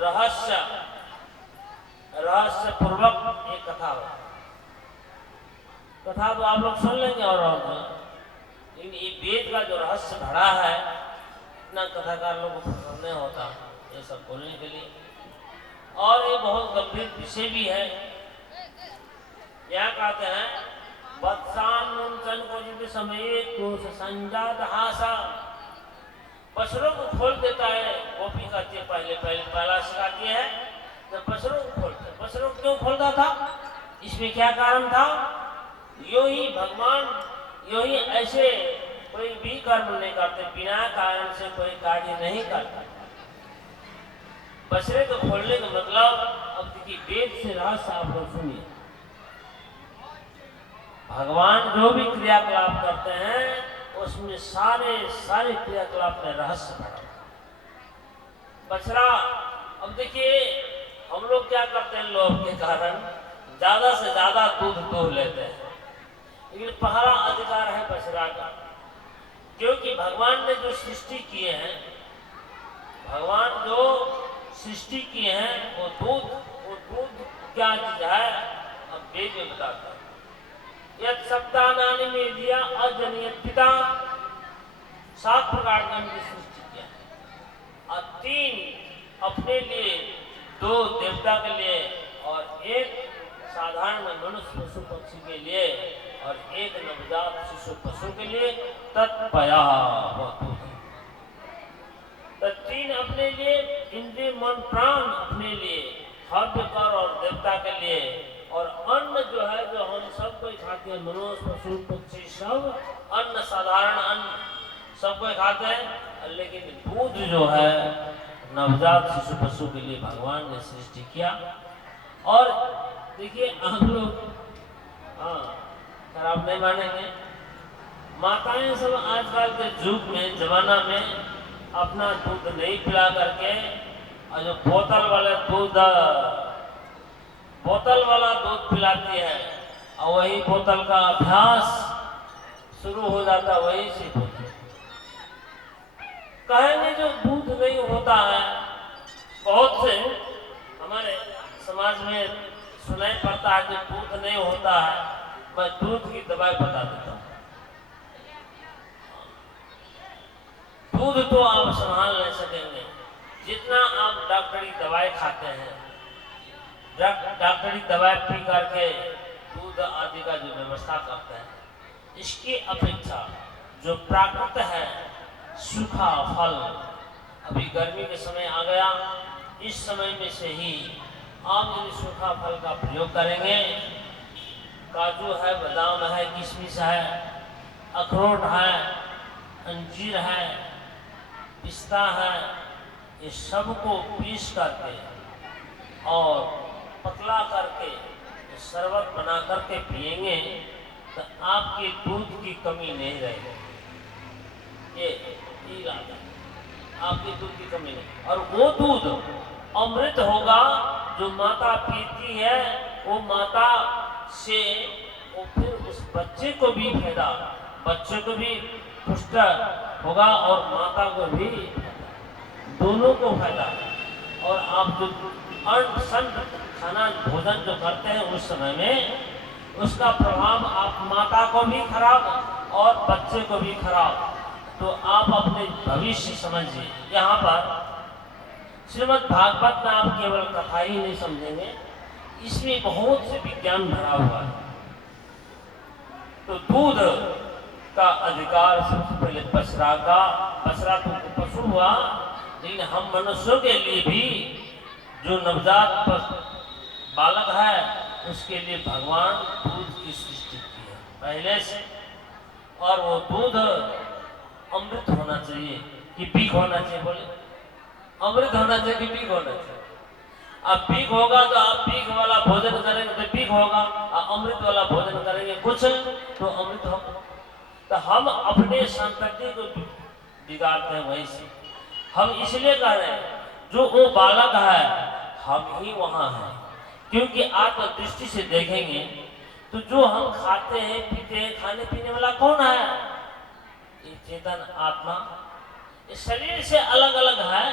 रहस्य पूर्वक एक कथा हो। कथा तो आप लोग सुन लेंगे और लेकिन ये वेद का जो रहस्य भरा है, इतना कथाकार लोगों को पसंद नहीं होता ये सब बोलने के लिए। और ये बहुत गंभीर विषय भी है। क्या कहते हैं, वत्सान मुंचन को जिस समय कोश संजात हासा, पसरों को खोल देता है। गोपी कहती है पहला सिखाती है जब पसरों को खोलते। पसरों को क्यों खोलता था, इसमें क्या कारण था? यो ही भगवान यो ही ऐसे कोई भी कर्म नहीं करते, बिना कारण से कोई कार्य नहीं करता। बसरे को खोलने का मतलब, अब देखिए वेद से रहस्य आप लोग सुनिए। भगवान जो भी क्रियाकलाप करते हैं उसमें सारे क्रियाकलाप में रहस्य भरा। बछड़ा, अब देखिए हम लोग क्या करते हैं, लोभ के कारण ज्यादा से ज्यादा दूध दूह लेते हैं, लेकिन पहला अधिकार है बछड़ा का। क्योंकि भगवान ने जो सृष्टि किए हैं, भगवान जो सृष्टि किए हैं वो दूध क्या चीज है, अब वेद में बताता है। यद सप्तानानि में दिया अजनियत पिता, 7 प्रकार का उनकी सृष्टि किया और 3 अपने लिए, 2 देवता के लिए और 1 साधारण मनुष्य पशु पक्षी के लिए और 1 नवजात शिशु पशु के लिए। तत्पया, तो 3 अपने लिए, इंद्रिय मन प्राण अपने लिए, हव्य कर और देवता के लिए, और अन्न जो है जो हम सब कोई खाते हैं, मनुष्य पशु पक्षी सब अन्न, साधारण अन्न सब कोई खाते हैं। लेकिन दूध जो है नवजात शिशु पशु के लिए भगवान ने सृष्टि किया। और देखिए आप लोग खराब नहीं मानेंगे, माताएं सब आजकल के युग में जमाना में अपना दूध नहीं पिला करके और जो बोतल वाला दूध पिलाती है और वही बोतल का अभ्यास शुरू हो जाता है। वही से कहेंगे जो दूध नहीं होता है, बहुत से हमारे समाज में सुनाई पड़ता है कि दूध नहीं होता है। मैं दूध की दवाई बता देता हूँ। दूध तो आप संभाल नहीं सकेंगे जितना आप डॉक्टरी दवाई खाते हैं। डॉक्टरी दवाई पी करके दूध आदि का जो व्यवस्था करते हैं, इसकी अपेक्षा जो प्राकृत है सूखा फल, अभी गर्मी के समय आ गया, इस समय में से ही आप यदि सूखा फल का प्रयोग करेंगे, काजू है, बादाम है, किशमिश है, अखरोट है, अंजीर है, पिस्ता है, ये सबको पीस करके और पतला करके शरबत बना करके पिएंगे तो आपके दूध की कमी नहीं रहेगी। ये इलाज, आपके दूध की कमी नहीं। और वो दूध अमृत होगा जो माता पीती है, वो माता से वो फिर उस बच्चे को भी फायदा, बच्चे को भी पुष्ट होगा और माता को भी, दोनों को फायदा। और आप जो अन्न सन खाना भोजन जो करते हैं उस समय में उसका प्रभाव आप माता को भी खराब और बच्चे को भी खराब। तो आप अपने भविष्य समझिए। यहाँ पर श्रीमद् भागवत में आप केवल कथा ही नहीं समझेंगे, इसमें बहुत से विज्ञान भरा हुआ है। तो दूध का अधिकार सबसे पहले बछड़ा तो पशु हुआ, लेकिन हम मनुष्यों के लिए भी जो नवजात बालक है उसके लिए भगवान दूध की सृष्टि की है पहले से। और वो दूध अमृत होना चाहिए कि पीक होना चाहिए, बोले अमृत होना चाहिए कि पीक होना चाहिए। अब पीक होगा तो आप पीक वाला भोजन करेंगे तो पीक होगा, और अमृत वाला भोजन करेंगे कुछ तो अमृत होगा। तो हम अपने संतति को बिगाड़ते हैं। वही से हम इसलिए कह रहे हैं जो वो बालक है हम ही वहां हैं, क्योंकि आप दृष्टि से देखेंगे तो जो हम खाते हैं पीते हैं, खाने पीने वाला कौन है? ये चेतन आत्मा। इस शरीर से अलग अलग है,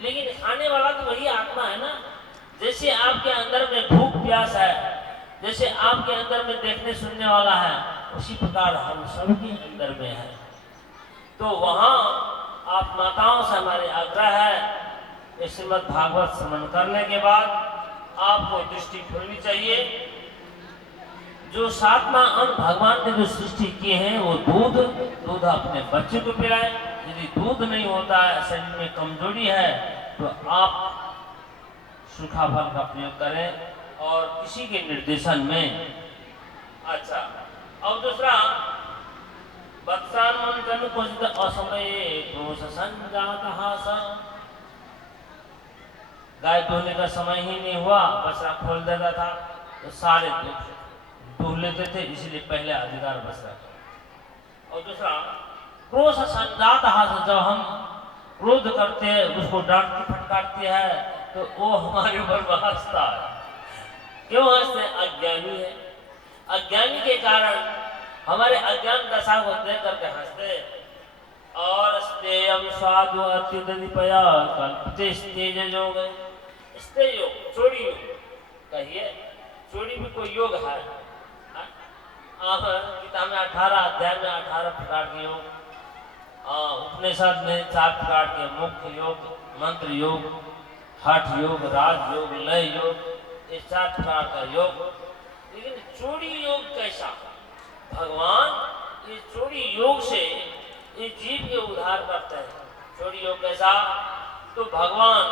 लेकिन खाने वाला तो वही आत्मा है ना। जैसे आपके अंदर में भूख प्यास है, जैसे आपके अंदर में देखने सुनने वाला है, उसी प्रकार हम सबके अंदर में है। तो वहाँ आप माताओं से हमारे आग्रह है, ये श्रीमद् भागवत श्रवण करने के बाद आपको दृष्टि खोलनी चाहिए। जो सातवां अंग भगवान ने जो सृष्टि किए हैं वो दूध अपने बच्चे को पिलाए। यदि दूध नहीं होता है, शरीर में कमजोरी है, तो आप सूखा फल का प्रयोग करें और किसी के निर्देशन में। अच्छा, और दूसरा वत्सान्मंथन क्वचित असमये क्रोश संजातः। गाय धोने का समय ही नहीं हुआ, बछड़ा खोल देता था तो सारे दूध लेते थे, इसलिए पहले अधिकार बछड़ा। और दूसरा क्रोध संजातः, जब हम क्रोध करते हैं, उसको डांटती फटकारती है, तो वो हमारे ऊपर हंसता है। क्यों हंसते? अज्ञानी है। अज्ञानी के कारण हमारे अज्ञान दशा को देख करके हंसते। और स्तेयम स्वादु अत्युदनिपया कल्पते स्तेज योग। स्तेय योग, चोरी योग कहिए, चोरी भी कोई योग है। गीता में 18 अध्याय में 18 प्रकार के योग, उपनिषद में 4 प्रकार के मुख्य योग, मंत्र योग, हठ योग, राज योग, लय योग, ये 4 प्रकार का योग। लेकिन चोरी योग कैसा? भगवान ये चोरी योग से ये जीव के उद्धार करते हैं। चोरी योग कैसा? तो भगवान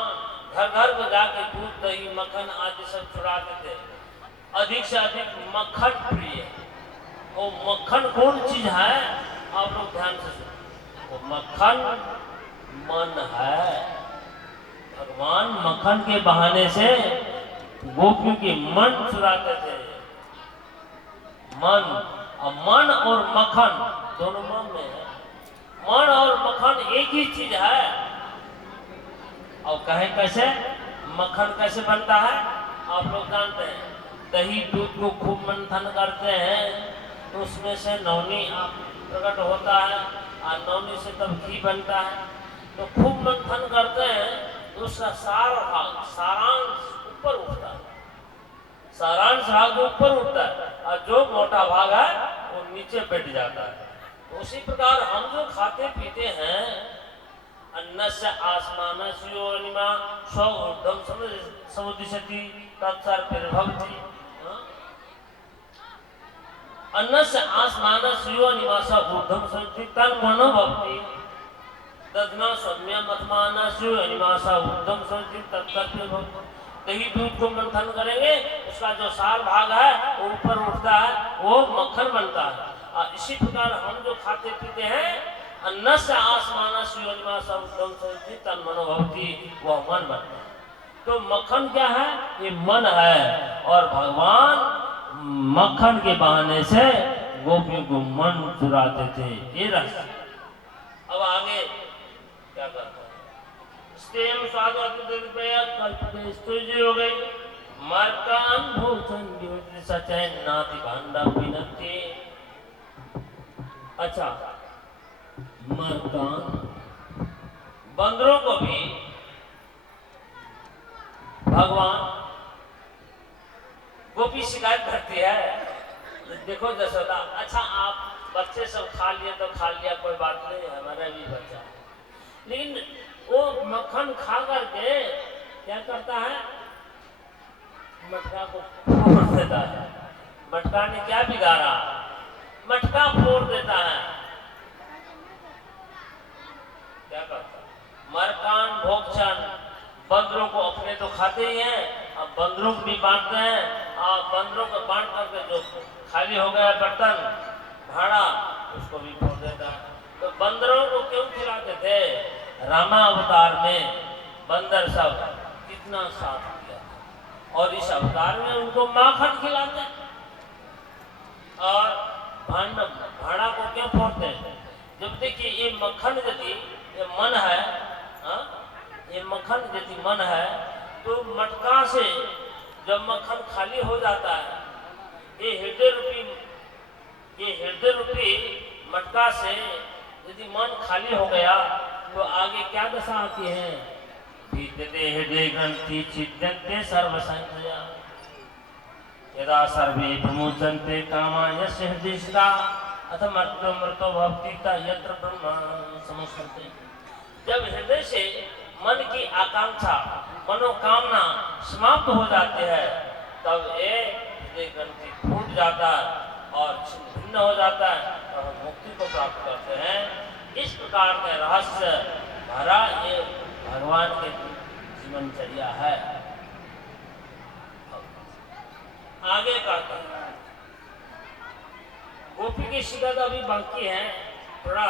घर घर में जाके दूध दही मक्खन आदि सब चुराते थे। अधिक से अधिक मक्खन प्रिय। वो मक्खन कौन चीज है? आप लोग ध्यान से सुनो। वो मक्खन मन है। भगवान मक्खन के बहाने से गोपियों के मन चुराते थे। मन और मक्खन दोनों मन में है। मन और मक्खन एक ही चीज है। और कहें कैसे मक्खन कैसे बनता है? आप लोग जानते हैं, दही दूध को खूब मंथन करते हैं तो उसमें से नौनी प्रकट होता है और नौनी से तब घी बनता है। तो खूब मंथन करते हैं तो उसका सार भाग, सारांश ऊपर उठता है। सारांश भाग ऊपर उठता है और जो मोटा भाग है वो नीचे बैठ जाता है। तो उसी प्रकार हम जो खाते पीते हैं, अन्नस्य आसमानस्योनिमा स्वऊर्ध्वं समुदिशति तत्सर्वैर्भवति। अन्नस्य आसमानस्योनिमा स्वऊर्ध्वं समुदिशति तन्मनो भवति। दधना सौम्यमथमानस्योनिमा स्वऊर्ध्वं समुदिशति तत्सर्वैर्भवति। दही दूध को मंथन करेंगे, उसका जो सार भाग है वो ऊपर उठता है, वो मक्खन बनता है। और इसी प्रकार हम जो खाते पीते हैं, अन्नस्य आसमानस्योनिमा स्वऊर्ध्वं समुदिशति तन्मनो भवति, वह मन बनता है। तो मक्खन क्या है? ये मन है। और भगवान मक्खन के बहाने से गोपियों को मन चुराते थे। ये रस। अब आगे क्या करता है? स्तेम स्वाद कल्पते स्तुति हो गई। मर्कान भूषण सचैन नाति भांडा पिनते। अच्छा, मर्कान बंदरों को भी भगवान गोपी शिकायत करती है। देखो जसोदा, अच्छा आप बच्चे सब खा लिए तो खा लिया, कोई बात नहीं, हमारा भी बच्चा है। लेकिन वो मक्खन खा करके क्या करता है? मटका को फोड़ देता है। मटका ने क्या बिगाड़ा? मटका फोड़ देता है। क्या करता है? मरकान भोक्षण, बंदरों को अपने तो खाते ही हैं, अब बंदरों को भी बांटते हैं। और बंदरों को बांट करके जो खाली हो गया बर्तन भाड़ा, उसको भी फोड़ देता है। तो बंदरों को क्यों खिलाते थे? रामावतार में बंदर सब कितना साथ दिया, और इस अवतार में उनको माखन खिलाते हैं। और भाड़ा को क्यों फोड़ते हैं? जब देखिए ये मक्खन यदि ये मन है, ये मक्खन यदि मन है, तो मटका से जब मक्खन खाली हो जाता है, ये हृदय रूपी मटका से यदि मन खाली हो गया तो आगे क्या दशा आती है? विद्यते हृदय ग्रंथि छिद्यन्ते सर्वसंशया यदा सर्वे प्रमुचन्ते कामा यस्य हृदय स्थिता अथ मर्त्यो मृतो भवति यत्र ब्रह्म समुश्रते। जब हृदय से मन की आकांक्षा मनोकामना समाप्त हो जाते हैं तब ये हृदय ग्रंथि फूट जाता है और भिन्न हो जाता है और हम मुक्ति को प्राप्त करते हैं। इस प्रकार के रहस्य भरा ये भगवान के जीवनचर्या है। आगे कहते हैं गोपी की शिकायत अभी बाकी है थोड़ा